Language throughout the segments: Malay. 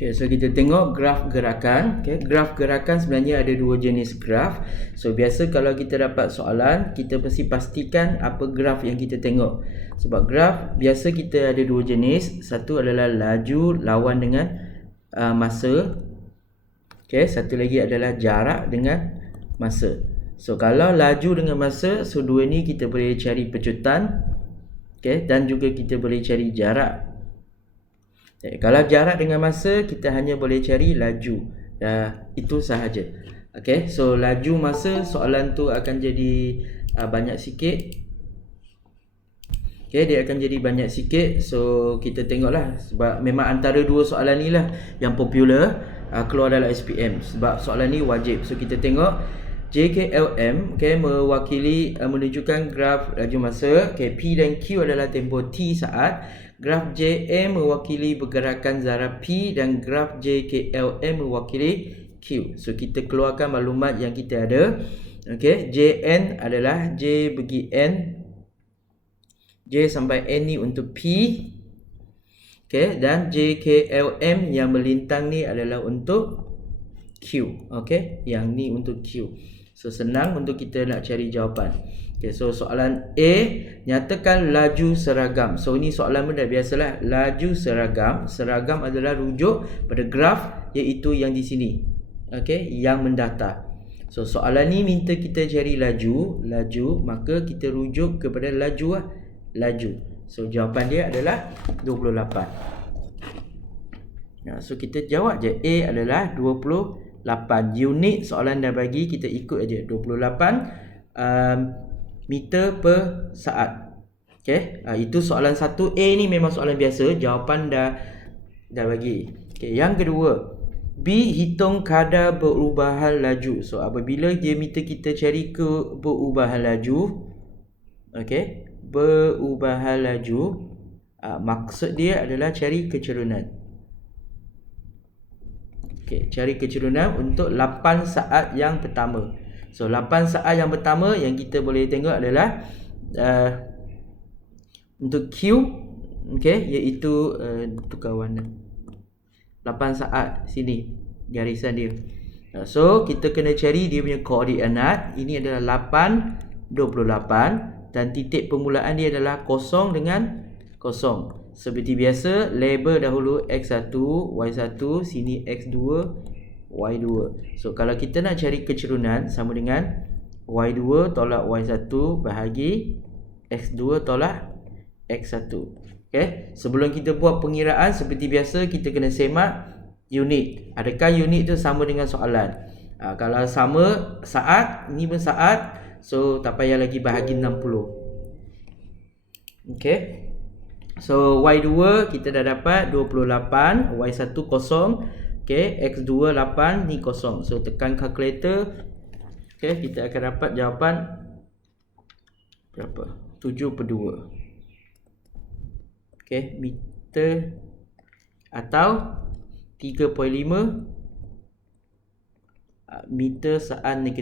Okay, so kita tengok graf gerakan. Okay, graf gerakan sebenarnya ada dua jenis graf. So biasa kalau kita dapat soalan, kita mesti pastikan apa graf yang kita tengok. Sebab graf biasa kita ada dua jenis. Satu adalah laju lawan dengan masa. Okay, satu lagi adalah jarak dengan masa. So kalau laju dengan masa, so dua ni kita boleh cari pecutan. Okay, dan juga kita boleh cari jarak. Kalau jarak dengan masa, kita hanya boleh cari laju. Itu sahaja. Okay, so laju masa soalan tu akan jadi banyak sikit. Okay, dia akan jadi banyak sikit. So kita tengoklah, sebab memang antara dua soalan ni lah yang popular keluar dalam SPM. Sebab soalan ni wajib. So kita tengok JKLM, okay, mewakili menunjukkan graf laju masa. Okay, P dan Q adalah tempoh T saat. Graf JM mewakili pergerakan zarah P dan graf JKLM mewakili Q. So kita keluarkan maklumat yang kita ada. Okay, JN adalah J bagi N, J sampai N ni untuk P. Okay, dan JKLM yang melintang ni adalah untuk Q. Okay, yang ni untuk Q. So senang untuk kita nak cari jawapan. Okay, so soalan A, nyatakan laju seragam. So ini soalan mudah, biasalah laju seragam. Seragam adalah rujuk pada graf, iaitu yang di sini. Okay, yang mendata. So soalan ni minta kita cari laju, maka kita rujuk kepada laju. So jawapan dia adalah 28. So kita jawab je, A adalah 28. Unit soalan dah bagi, kita ikut aja 28 meter per saat. Okay, itu soalan 1A ni memang soalan biasa, jawapan dah bagi. Okay, yang kedua, B, hitung kadar perubahan laju. So apabila dia minta kita cari ke perubahan laju, okay, perubahan laju, maksud dia adalah cari kecerunan. Okay, cari kecerunan untuk 8 saat yang pertama. So 8 saat yang pertama yang kita boleh tengok adalah untuk Q, okay, iaitu tukar warna 8 saat sini garisan dia. So kita kena cari dia punya koordinat. Ini adalah 8, 28 dan titik permulaan dia adalah 0 dengan 0. Seperti biasa, label dahulu X1, Y1, sini X2, Y2. So kalau kita nak cari kecerunan, sama dengan Y2 tolak Y1 bahagi X2 tolak X1. Okay, sebelum kita buat pengiraan, seperti biasa kita kena semak unit. Adakah unit tu sama dengan soalan? Kalau sama saat, ni pun saat, so tak payah lagi bahagi 60. Okay, so Y2 kita dah dapat 28, Y1 kosong. Okay, X2 8, ni kosong. So tekan kalkulator. Okay, kita akan dapat jawapan berapa? 7/2. Okay, meter atau 3.5 meter saat -2.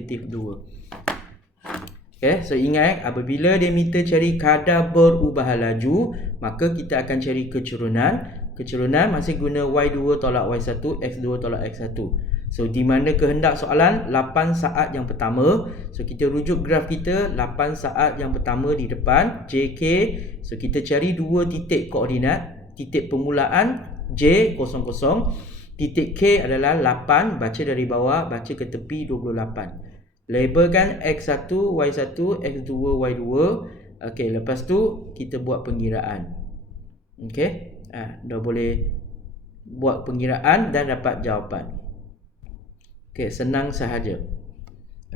Okay, so ingat, apabila dia minta cari kadar perubahan laju, maka kita akan cari kecerunan. Kecerunan masih guna Y2 tolak Y1, X2 tolak X1. So di mana kehendak soalan 8 saat yang pertama. So kita rujuk graf kita 8 saat yang pertama di depan JK. So kita cari dua titik koordinat. Titik permulaan J 00. Titik K adalah 8, baca dari bawah, baca ke tepi 28. Labelkan X1, Y1, X2, Y2. Okey, lepas tu kita buat pengiraan. Okey, dah boleh buat pengiraan dan dapat jawapan. Okey, senang sahaja.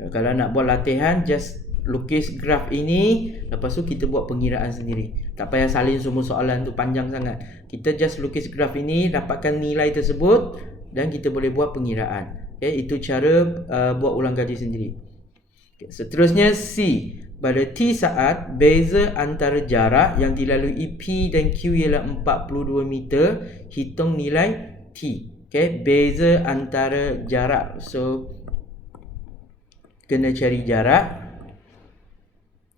Kalau nak buat latihan, just lukis graf ini, lepas tu kita buat pengiraan sendiri. Tak payah salin semua soalan tu, panjang sangat. Kita just lukis graf ini, dapatkan nilai tersebut dan kita boleh buat pengiraan. Okay, itu cara buat ulang kaji sendiri. Okay, seterusnya C. Pada T saat, beza antara jarak yang dilalui P dan Q ialah 42 meter. Hitung nilai T. Okay, beza antara jarak. So kena cari jarak.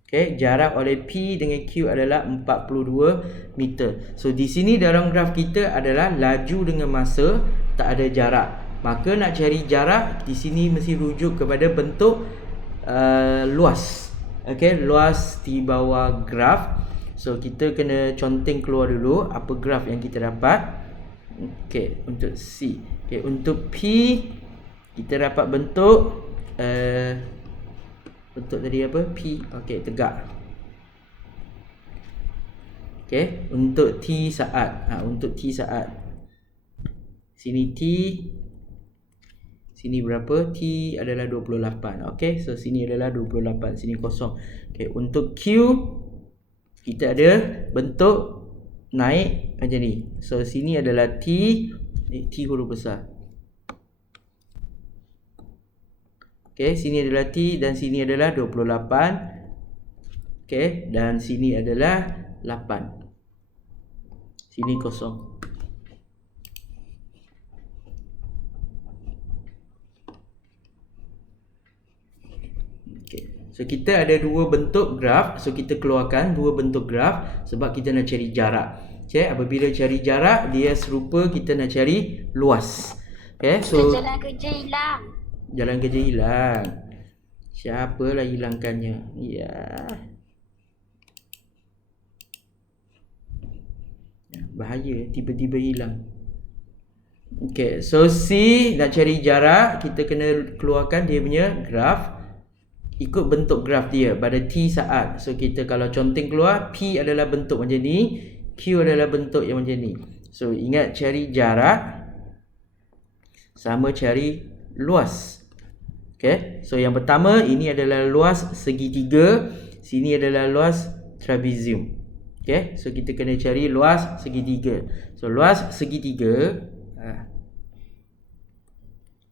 Okay, jarak oleh P dengan Q adalah 42 meter. So di sini dalam graf kita adalah laju dengan masa. tak ada jarak. Maka nak cari jarak di sini mesti rujuk kepada bentuk luas. Okey, luas di bawah graf. So kita kena conteng keluar dulu apa graf yang kita dapat. Okey, untuk C. Okey, untuk P kita dapat bentuk bentuk tadi apa? P. Okey, tegak. Okey, untuk T saat. Untuk T saat. Sini T. Sini berapa? T adalah 28. Okey, so sini adalah 28. Sini kosong. Okey, untuk Q kita ada bentuk naik macam ni. So sini adalah T. T huruf besar. Okey, sini adalah T dan sini adalah 28. Okey, dan sini adalah 8. Sini kosong. So kita ada dua bentuk graf. So kita keluarkan dua bentuk graf sebab kita nak cari jarak. Okay, apabila cari jarak dia serupa kita nak cari luas. Okay, so jalan kerja hilang. Jalan kerja hilang. Siapalah hilangkannya? Ya. Bahaya tiba-tiba hilang. Okay, so C nak cari jarak kita kena keluarkan dia punya graf. Ikut bentuk graf dia pada T saat. So kita kalau conteng keluar, P adalah bentuk macam ni, Q adalah bentuk yang macam ni. So ingat cari jarak sama cari luas. Okay, so yang pertama ini adalah luas segitiga, sini adalah luas trapezium. Okay, so kita kena cari luas segitiga. So luas segitiga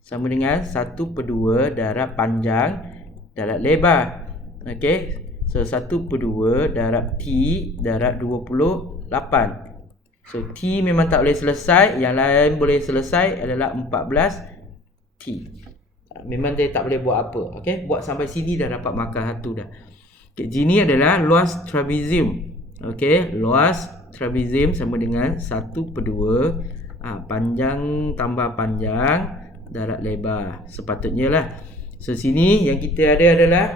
sama dengan 1/2 darab panjang darab lebar. Okey. So 1/2 darab T darab 28. So T memang tak boleh selesai, yang lain boleh selesai adalah 14 T. Memang dia tak boleh buat apa. Okey, buat sampai sini dah dapat markah 1 dah. Okey, sini adalah luas trapezium. Okey, luas trapezium sama dengan 1/2 panjang tambah panjang darab lebar. Sepatutnya lah. So sini yang kita ada adalah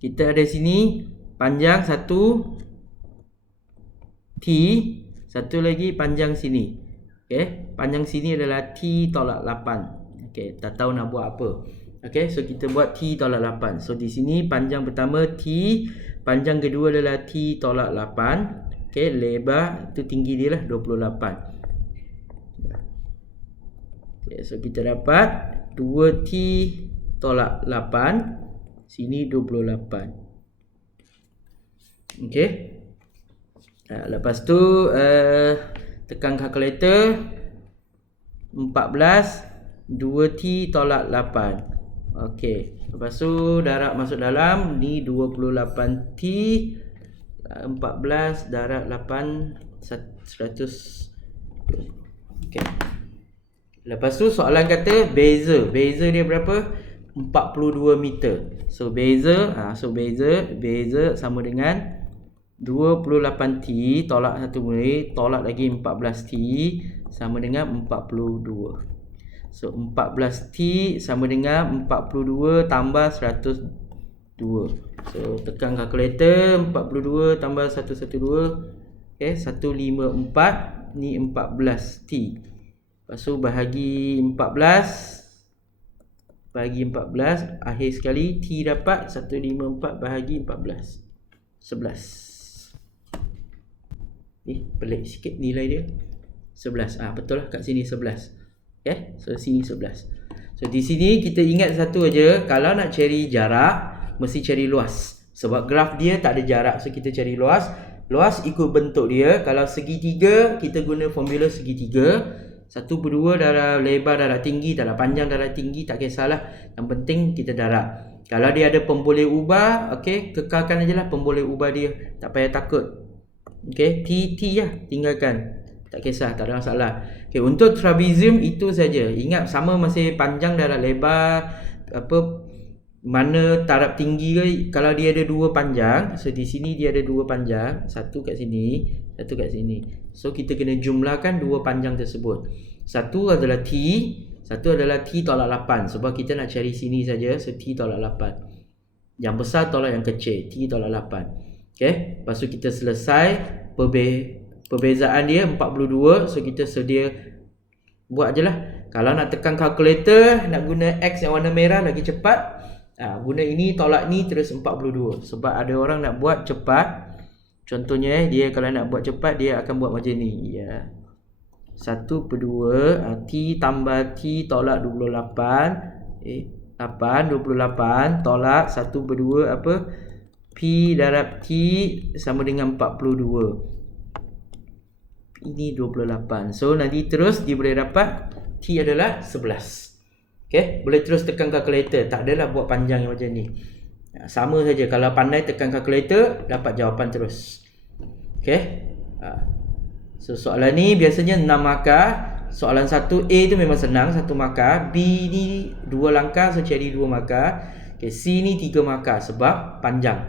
kita ada sini panjang 1 T, satu lagi panjang sini. Okey, panjang sini adalah T tolak 8. Okey, tak tahu nak buat apa. Okey, so kita buat T tolak 8. So di sini panjang pertama T, panjang kedua adalah T tolak 8. Okey, lebar tu tinggi dia lah 28. Okay, so kita dapat 2T tolak 8. Sini 28. Okay. Lepas tu tekan kalkulator. 14 2T tolak 8. Okay. Lepas tu darab masuk dalam. Ni 28T 14 darab 8 100. Okay. Lepas tu soalan kata beza. Beza dia berapa? 42 meter. So beza sama dengan 28T tolak 1 boleh, tolak lagi 14T sama dengan 42. So 14T sama dengan 42 tambah 102. So tekan kalkulator. 42 tambah 112. Okay, 154. Ni 14T. Lepas tu bahagi 14. Bahagi 14. Akhir sekali T dapat 154 bahagi 14. 11. Pelik sikit nilai dia. 11. Betul lah kat sini 11. Okay. So sini 11. So di sini kita ingat satu aja. Kalau nak cari jarak mesti cari luas. Sebab graf dia tak ada jarak. So kita cari luas. Luas ikut bentuk dia. Kalau segitiga kita guna formula segitiga. 1/2 darab lebar darab tinggi, darab panjang darab tinggi, tak kisahlah. Yang penting kita darab. Kalau dia ada pemboleh ubah, okey, kekalkan ajalah pemboleh ubah dia. Tak payah takut. Okey, T lah, tinggalkan. Tak kisah, tak ada masalah. Okey, untuk trapezium itu saja. Ingat sama masih panjang darab lebar, mana taraf tinggi ke. Kalau dia ada dua panjang, so di sini dia ada dua panjang, satu kat sini, satu kat sini. So kita kena jumlahkan dua panjang tersebut. Satu adalah T, satu adalah T tolak 8. Sebab kita nak cari sini saja, so T tolak 8. Yang besar tolak yang kecil, T tolak 8. Okay, lepas tu kita selesai perbezaan dia 42. So kita sedia buat je lah. Kalau nak tekan kalkulator, nak guna X yang warna merah lagi cepat, guna ini tolak ni terus 42. Sebab ada orang nak buat cepat. Contohnya dia kalau nak buat cepat, dia akan buat macam ni ya. 1/2 T tambah T tolak 28 28 tolak 1/2 apa, P darab T sama dengan 42. Ini 28. So nanti terus dia boleh dapat T adalah 11. Okay, boleh terus tekan kalkulator. Tak adalah buat panjang yang macam ni. Sama saja. Kalau pandai tekan kalkulator, dapat jawapan terus. Okay. So soalan ni biasanya 6 markah. Soalan 1A tu memang senang, 1 markah. B ni 2 langkah, so cari 2 markah. Okay, C ni 3 markah sebab panjang.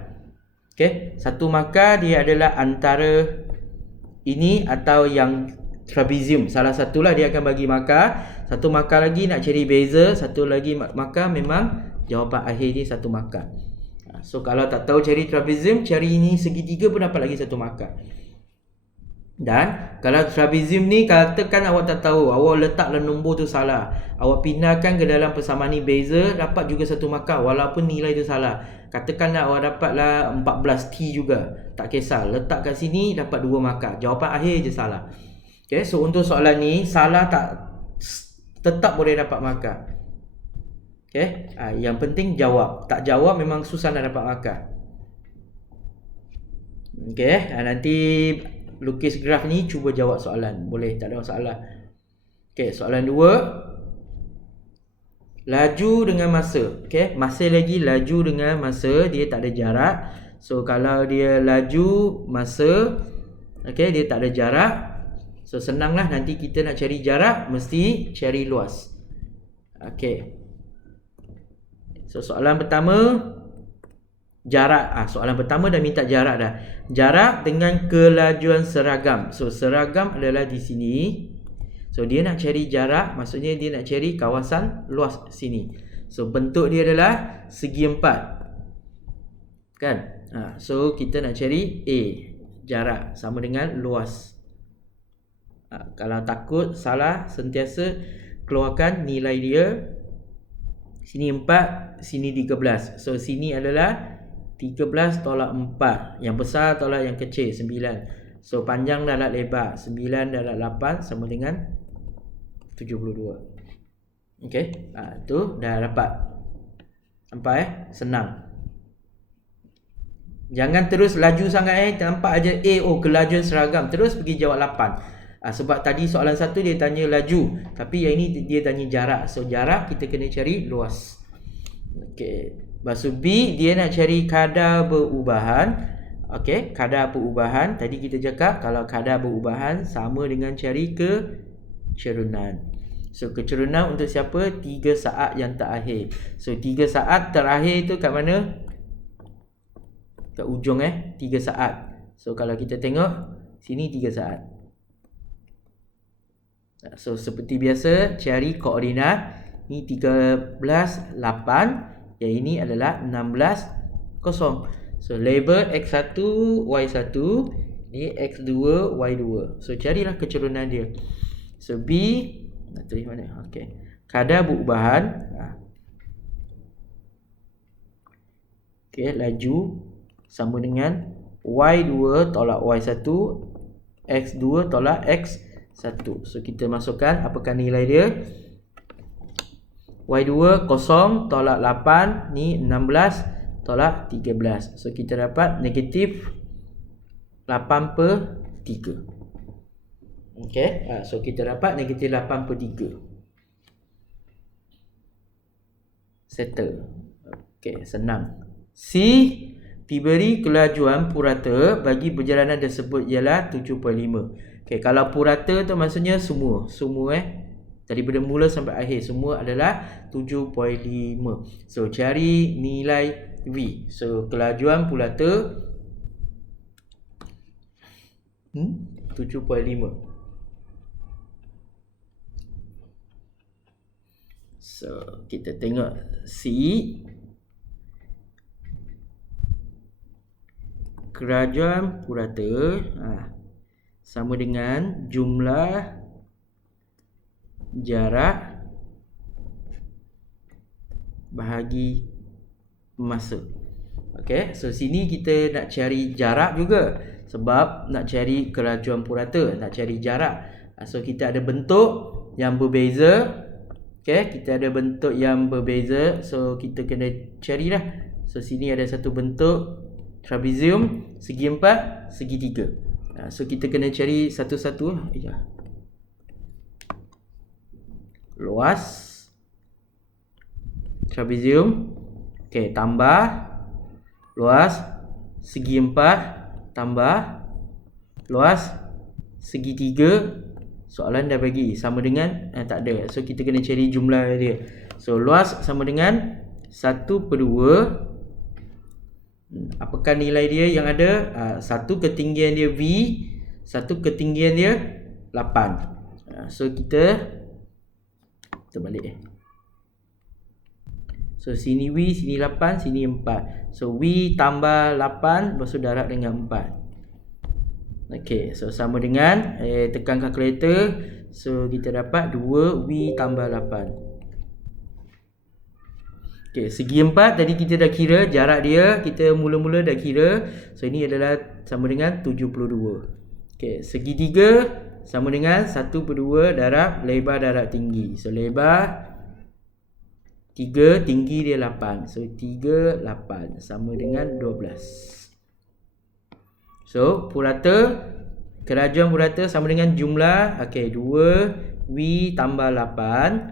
Okay, 1 markah dia adalah antara ini atau yang trapezium. Salah satulah dia akan bagi markah. 1 markah lagi nak cari beza, 1 lagi markah memang jawapan akhir ni 1 markah. So kalau tak tahu cari trapezium, cari ini segitiga pun dapat lagi 1 markah. Dan kalau trapezium ni katakan awak tak tahu, awak letaklah nombor tu salah, awak pindahkan ke dalam persamaan ni beza, dapat juga 1 markah walaupun nilai tu salah. Katakanlah awak dapatlah 14T juga, tak kisah, letak kat sini dapat 2 markah. Jawapan akhir je salah. Okay, so untuk soalan ni salah tak tetap boleh dapat markah. Okay, yang penting jawab. Tak jawab memang susah nak dapat markah. Okay, nanti lukis graf ni cuba jawab soalan. Boleh, tak ada masalah. Okay, soalan 2. Laju dengan masa. Okay, masih lagi laju dengan masa, dia tak ada jarak. So kalau dia laju masa, okay, dia tak ada jarak. So senanglah, nanti kita nak cari jarak mesti cari luas. Okay. So soalan pertama jarak. Soalan pertama dah minta jarak dah. Jarak dengan kelajuan seragam. So seragam adalah di sini. So dia nak cari jarak, maksudnya dia nak cari kawasan luas sini. So bentuk dia adalah segi 4. Kan? So kita nak cari A, jarak sama dengan luas. Kalau takut salah, sentiasa keluarkan nilai dia. Sini 4, sini 13. So sini adalah 13 tolak 4. Yang besar tolak yang kecil, 9. So panjang darab lebar, 9 darab 8 sama dengan 72. Okay, tu dah dapat. Nampak senang. Jangan terus laju sangat nampak aja kelajuan seragam, terus pergi jawab 8. Sebab tadi soalan 1 dia tanya laju, tapi yang ini dia tanya jarak. So jarak kita kena cari luas. Okey. Lepas B dia nak cari kadar berubahan. Okey, kadar perubahan. Tadi kita cakap kalau kadar berubahan sama dengan cari kecerunan. So kecerunan untuk siapa? 3 saat yang terakhir. So 3 saat terakhir tu kat mana? Kat ujung 3 saat. So kalau kita tengok sini 3 saat. So seperti biasa cari koordinat. Ni 13 8, yang ini adalah 16 0. So label x1 y1, ni x2 y2. So carilah kecerunan dia. So B nak tulis mana? Okey. Kadar berubahan. Okey, laju sama dengan y2 tolak y1, x2 tolak x1. So kita masukkan apakah nilai dia? Y2 0 tolak 8, ni 16 tolak 13. So kita dapat negatif 8/3. Okey, so kita dapat negatif 8/3. Settle. Okey, senang. C, diberi kelajuan purata bagi perjalanan tersebut ialah 7.5. Okey, kalau purata tu maksudnya semua Daripada mula sampai akhir semua adalah 7.5. So cari nilai V. So kelajuan pulata 7.5. So kita tengok C. Kelajuan purata sama dengan jumlah jarak bahagi masa. Okay, so sini kita nak cari jarak juga, sebab nak cari kelajuan purata, nak cari jarak. So kita ada bentuk yang berbeza. Okay, kita ada bentuk yang berbeza, so kita kena carilah. So sini ada satu bentuk trapezium, segi 4, segi 3. So kita kena cari satu-satu. Luas trapezium, okay, tambah luas segi 4 tambah luas segi 3. Soalan dah bagi sama dengan tak ada. So kita kena cari jumlah dia. So luas sama dengan 1/2. Apakah nilai dia yang ada? Satu ketinggian dia V, satu ketinggian dia 8. So kita balik. So sini V, sini 8, sini 4. So V tambah 8 lepas tu darab dengan 4. Okay, so sama dengan tekan kalkulator. So kita dapat 2V tambah 8. Okay, segi 4 tadi kita dah kira jarak dia, kita mula-mula dah kira. So ini adalah sama dengan 72. Okay, segi 3 sama dengan 1/2 darab lebar darab tinggi. So lebar 3, tinggi dia 8. So 3, 8 sama dengan 12. So purata, kelajuan purata sama dengan jumlah 2V tambah 8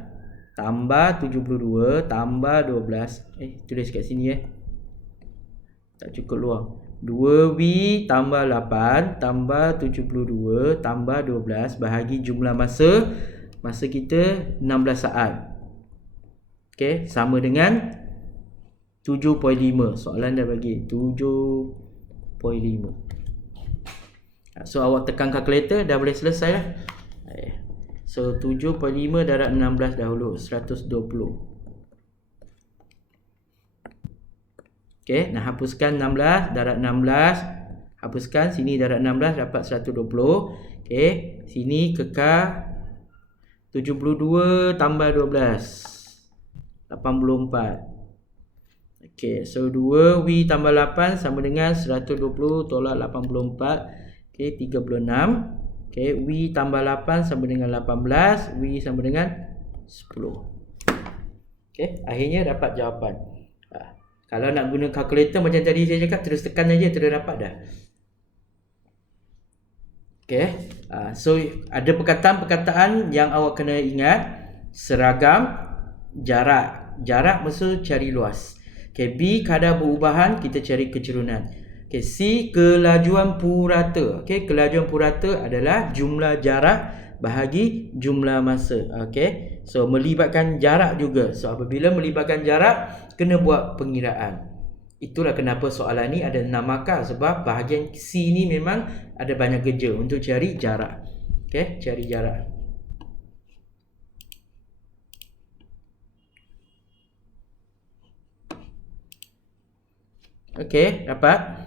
tambah 72 tambah 12. Tulis kat sini tak cukup luang. 2V tambah 8 tambah 72 tambah 12 bahagi jumlah masa. Masa kita 16 saat. Okay, sama dengan 7.5. Soalan dah bagi 7.5. So awak tekan kalkulator dah boleh selesai lah. So 7.5 darab 16 dahulu, 120. Okay, nak hapuskan 16 darab 16. Hapuskan sini darab 16 dapat 120. Okay, sini kekal 72 tambah 12 84. Okay, so 2V tambah 8 sama dengan 120 tolak 84. Okay, 36. Okay, V tambah 8 sama dengan 18. V sama dengan 10. Okay, akhirnya dapat jawapan. Kalau nak guna kalkulator macam tadi saya cakap, terus tekan aja, terus dapat dah. Okay, so ada perkataan-perkataan yang awak kena ingat. Seragam, jarak. Jarak maksud cari luas. Okay, B kadar perubahan, kita cari kecerunan. Okay, C kelajuan purata. Okay, kelajuan purata adalah jumlah jarak bahagi jumlah masa. Okay, so melibatkan jarak juga. So apabila melibatkan jarak, kena buat pengiraan. Itulah kenapa soalan ni ada 6 markah, sebab bahagian C ni memang ada banyak kerja untuk cari jarak. Okay, cari jarak. Okay, dapat?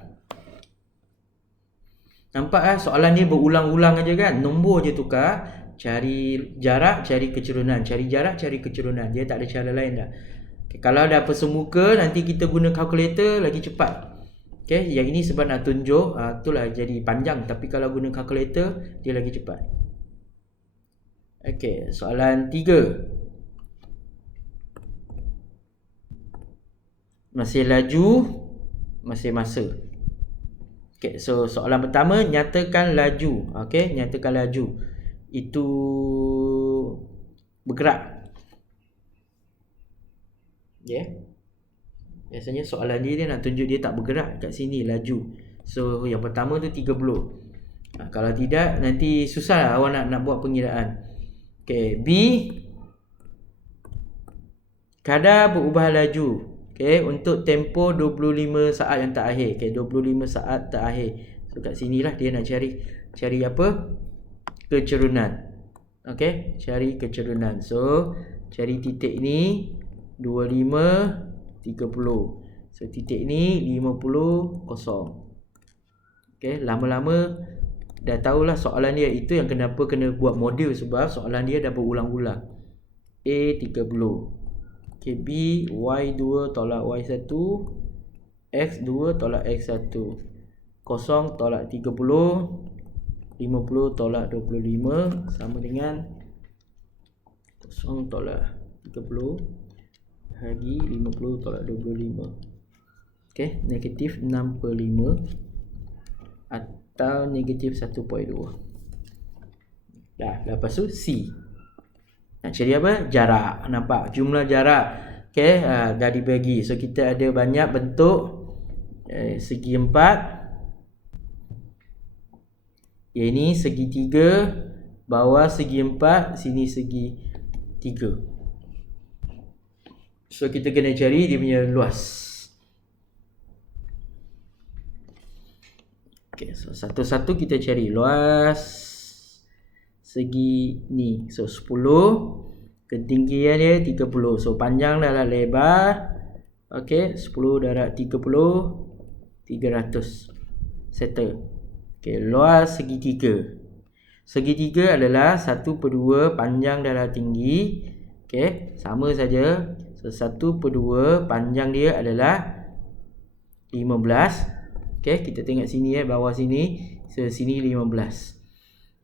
Nampak soalan ni berulang-ulang aja kan? Nombor je tukar. Cari jarak, cari kecerunan. Cari jarak, cari kecerunan. Dia tak ada cara lain dah. Okay, kalau dah persemuka, nanti kita guna kalkulator lagi cepat. Okay, yang ini sebab nak tunjuk, itulah jadi panjang. Tapi kalau guna kalkulator, dia lagi cepat. Okay, soalan 3. Masih laju, masih masa. Okay, so soalan pertama, nyatakan laju. Okay, nyatakan laju. Itu bergerak. Yeah. Biasanya soalan dia nak tunjuk dia tak bergerak. Kat sini laju. So yang pertama tu 30. Kalau tidak, nanti susah lah awak nak buat pengiraan. Okey, B kadar berubah laju. Okey, untuk tempoh 25 saat yang terakhir. Okey, 25 saat terakhir. So kat sinilah dia nak cari apa? Kecerunan. Okey, cari kecerunan. So cari titik ni 25 30. So titik ni 50 kosong. Okey, lama-lama dah tahulah soalan dia. Itu yang kenapa kena buat modul, sebab soalan dia dah berulang-ulang. A 30. Okey, B Y2 tolak Y1, X2 tolak X1, 0 tolak 30, 50 tolak 25 sama dengan 0 tolak 30 bagi 50 tolak 25. Okey, negatif 6/5 atau negatif 1.2. Lepas tu C. Nak cari apa? Jarak. Nampak? Jumlah jarak. Okey, dah dibagi. So kita ada banyak bentuk segi 4. Ini segi 3, bawah segi 4, sini segi 3. So kita kena cari dia punya luas. Okay, so satu-satu kita cari luas segi ni. So 10, ketinggian dia 30. So panjang dalam lebar. Okay, 10 darab 30, 300. Settle. Okay, luas segi 3. Segi 3 adalah 1/2 panjang darab tinggi. Okay, sama saja. So 1/2 panjang dia adalah 15. Okay, kita tengok sini bawah sini. So sini 15.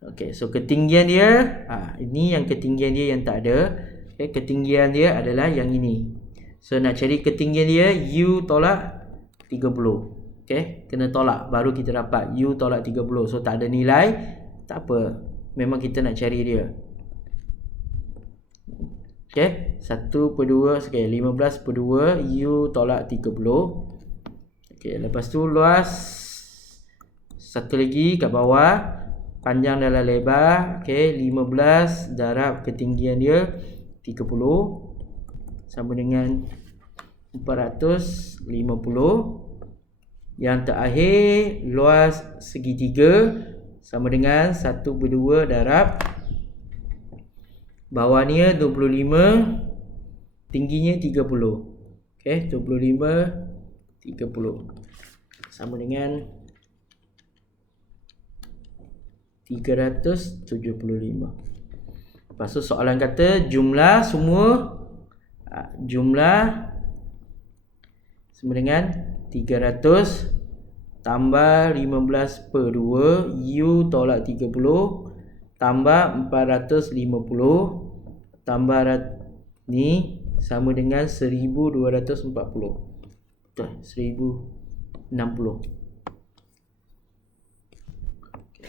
Okay, so ketinggian dia, ini yang ketinggian dia yang tak ada. Okay, ketinggian dia adalah yang ini. So nak cari ketinggian dia, U tolak 30. Okay, kena tolak baru kita dapat U tolak 30. So tak ada nilai, tak apa, memang kita nak cari dia. Okay, 1/2, okay, 15/2 U tolak 30. Okay, lepas tu luas satu lagi kat bawah, panjang dalam lebar. Okay, 15 darab ketinggian dia 30 sama dengan 450. Yang terakhir, luas segi 3 sama dengan 1/2 darab bawahnya 25, tingginya 30. Okey, 25 30 sama dengan 375. Lepas tu soalan kata jumlah semua sama dengan 300 tambah 15/2 U tolak 30 tambah 450 tambah ni sama dengan 1240. Betul, 1060.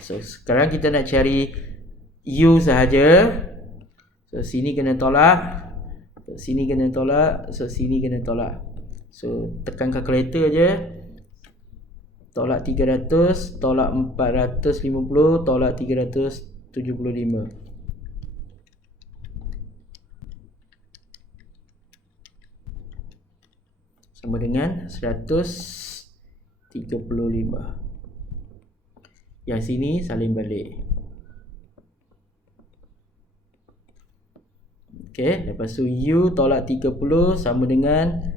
So sekarang kita nak cari U sahaja. So sini kena tolak, sini kena tolak, so sini kena tolak. So tekan kalkulator je. Tolak 300, tolak 450, tolak 375. Sama dengan 135. Yang sini salin balik. Okey, lepas tu U tolak 30 sama dengan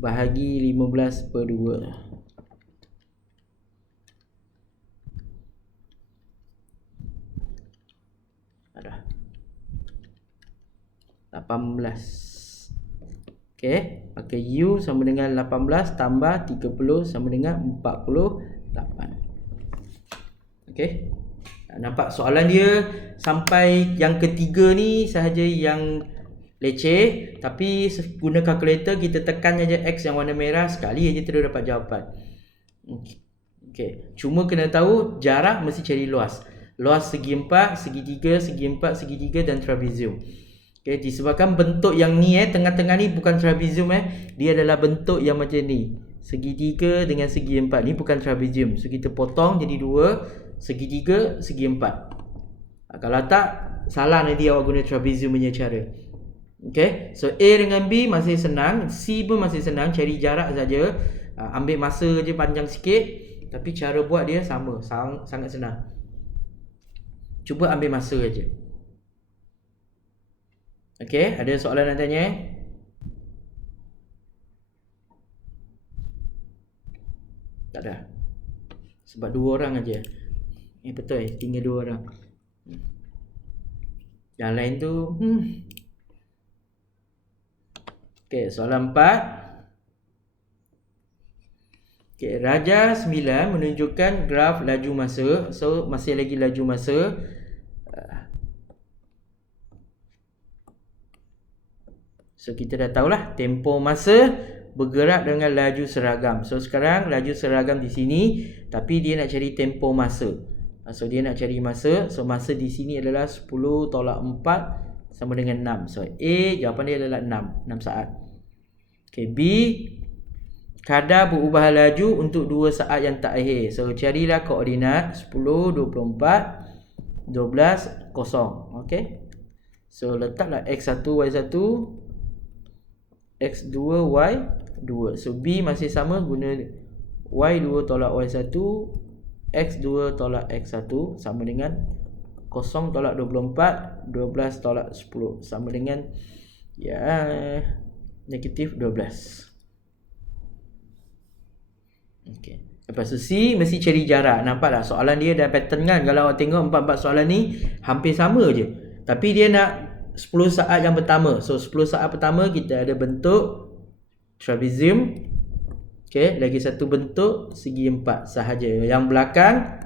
bahagi 15/2. Ada 18. Okey, pakai U sama dengan 18 tambah 30 sama dengan 48. Okey. Nampak soalan dia sampai yang ketiga ni sahaja yang leceh, tapi guna kalkulator kita tekan aja X yang warna merah, sekali aja terus dapat jawapan. Okey. Cuma kena tahu jarak mesti cari luas. Luas segi 4, segi 3, segi 4, segi 3 dan trapezium. Okey, disebabkan bentuk yang ni tengah-tengah ni bukan trapezium dia adalah bentuk yang macam ni. Segi 3 dengan segi 4 ni bukan trapezium. So kita potong jadi 2, segi 3, segi 4. Kalau tak salah nanti awak guna trapezium punya cara. Okay, so A dengan B masih senang, C pun masih senang, cari jarak saja. Ambil masa je panjang sikit, tapi cara buat dia sama, sangat senang. Cuba ambil masa aja. Okay, ada soalan nak tanya? Tak ada. Sebab 2 orang aja. Betul, tinggal 2 orang. Yang lain tu Okay, soalan 4. Okay, Raja 9 menunjukkan graf laju masa. So, masih lagi laju masa. So, kita dah tahulah tempoh masa bergerak dengan laju seragam. So, sekarang laju seragam di sini, tapi dia nak cari tempoh masa. So, dia nak cari masa. So, masa di sini adalah 10 tolak 4 sama dengan 6. So, A jawapan dia adalah 6 saat. Okay, B, kadar berubah laju untuk 2 saat yang tak akhir. So, carilah koordinat 10, 24, 12, 0. Okay. So, letaklah X1, Y1, X2, Y2. So, B masih sama, guna Y2 tolak Y1, X2 tolak X1 sama dengan 0 tolak 24, 12 tolak 10 sama dengan negatif 12. Okay. Lepas tu C mesti cari jarak. Nampak tak soalan dia dah pattern kan? Kalau awak tengok 4 soalan ni hampir sama je. Tapi dia nak 10 saat yang pertama. So 10 saat pertama kita ada bentuk trapezium. Okay, lagi satu bentuk segi 4 sahaja. Yang belakang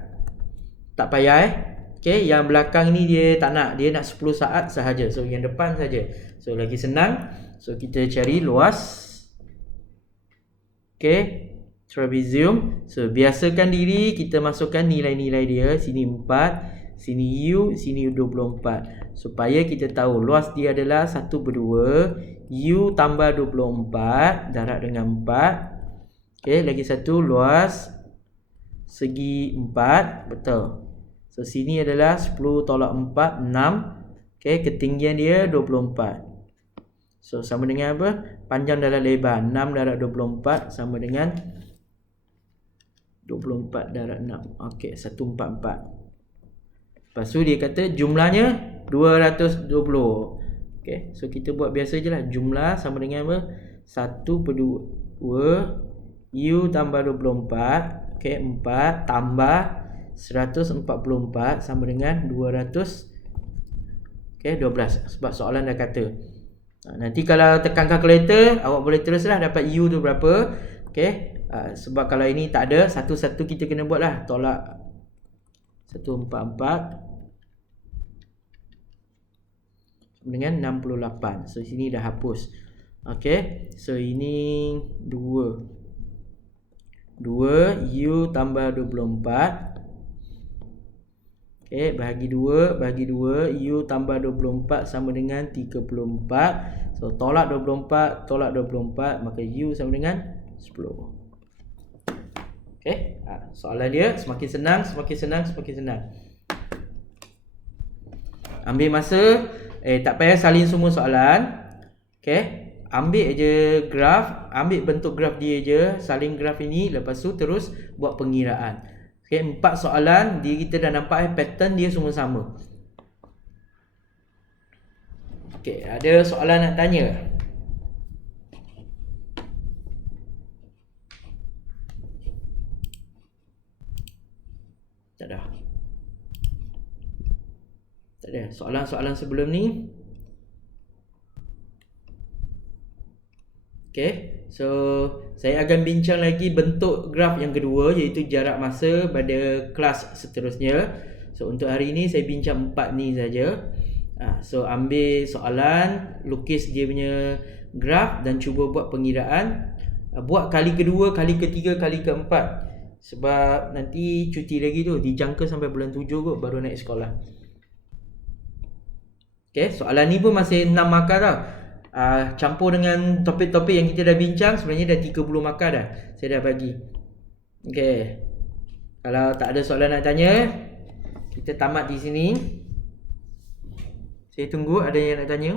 tak payah Okay, yang belakang ni dia tak nak. Dia nak 10 saat sahaja. So yang depan saja. So lagi senang. So kita cari luas. Okay, trapezium. So biasakan diri kita masukkan nilai-nilai dia. Sini 4, sini U, sini 24. Supaya kita tahu luas dia adalah 1/2 U tambah 24 darab dengan 4. Okay, lagi satu luas segi 4. Betul. So sini adalah 10 tolak 4, 6. Okay, ketinggian dia 24. So sama dengan apa? Panjang darab lebar 6 darab 24 sama dengan 24 darab 6. Okey, 144. Lepas tu dia kata jumlahnya 220. Okey, so kita buat biasa je lah. Jumlah sama dengan apa? 1/2 U tambah 24. Okey, 4 tambah 144 sama dengan 200. Okey, 12. Sebab soalan dah kata. Nanti kalau tekan kalkulator, awak boleh teruslah dapat U tu berapa. Okey. Sebab kalau ini tak ada, satu-satu kita kena buat lah. Tolak 144 dengan 68. So sini dah hapus. Okey. So ini 2 U tambah 24. Okey, bahagi 2 U tambah 24 sama dengan 34. So tolak 24 tolak 24, maka U sama dengan 10. Okey, soalan dia semakin senang. Ambil masa, tak payah salin semua soalan. Okey, ambil aja graf, ambil bentuk graf dia je, salin graf ini, lepas tu terus buat pengiraan. Okay, 4 soalan dia kita dah nampak pattern dia semua sama. Okay, ada soalan nak tanya? Tak ada. Tak ada. Soalan-soalan sebelum ni. Okay, so saya akan bincang lagi bentuk graf yang kedua, iaitu jarak masa pada kelas seterusnya. So untuk hari ini saya bincang 4 ni saja. So ambil soalan, lukis dia punya graf dan cuba buat pengiraan. Buat kali kedua, kali ketiga, kali keempat. Sebab nanti cuti lagi tu, dijangka sampai bulan 7 kot baru naik sekolah. Okay, soalan ni pun masih 6 markah tau. Campur dengan topik-topik yang kita dah bincang, sebenarnya dah 30 markah dah saya dah bagi. Okay, kalau tak ada soalan nak tanya, kita tamat di sini. Saya tunggu ada yang nak tanya.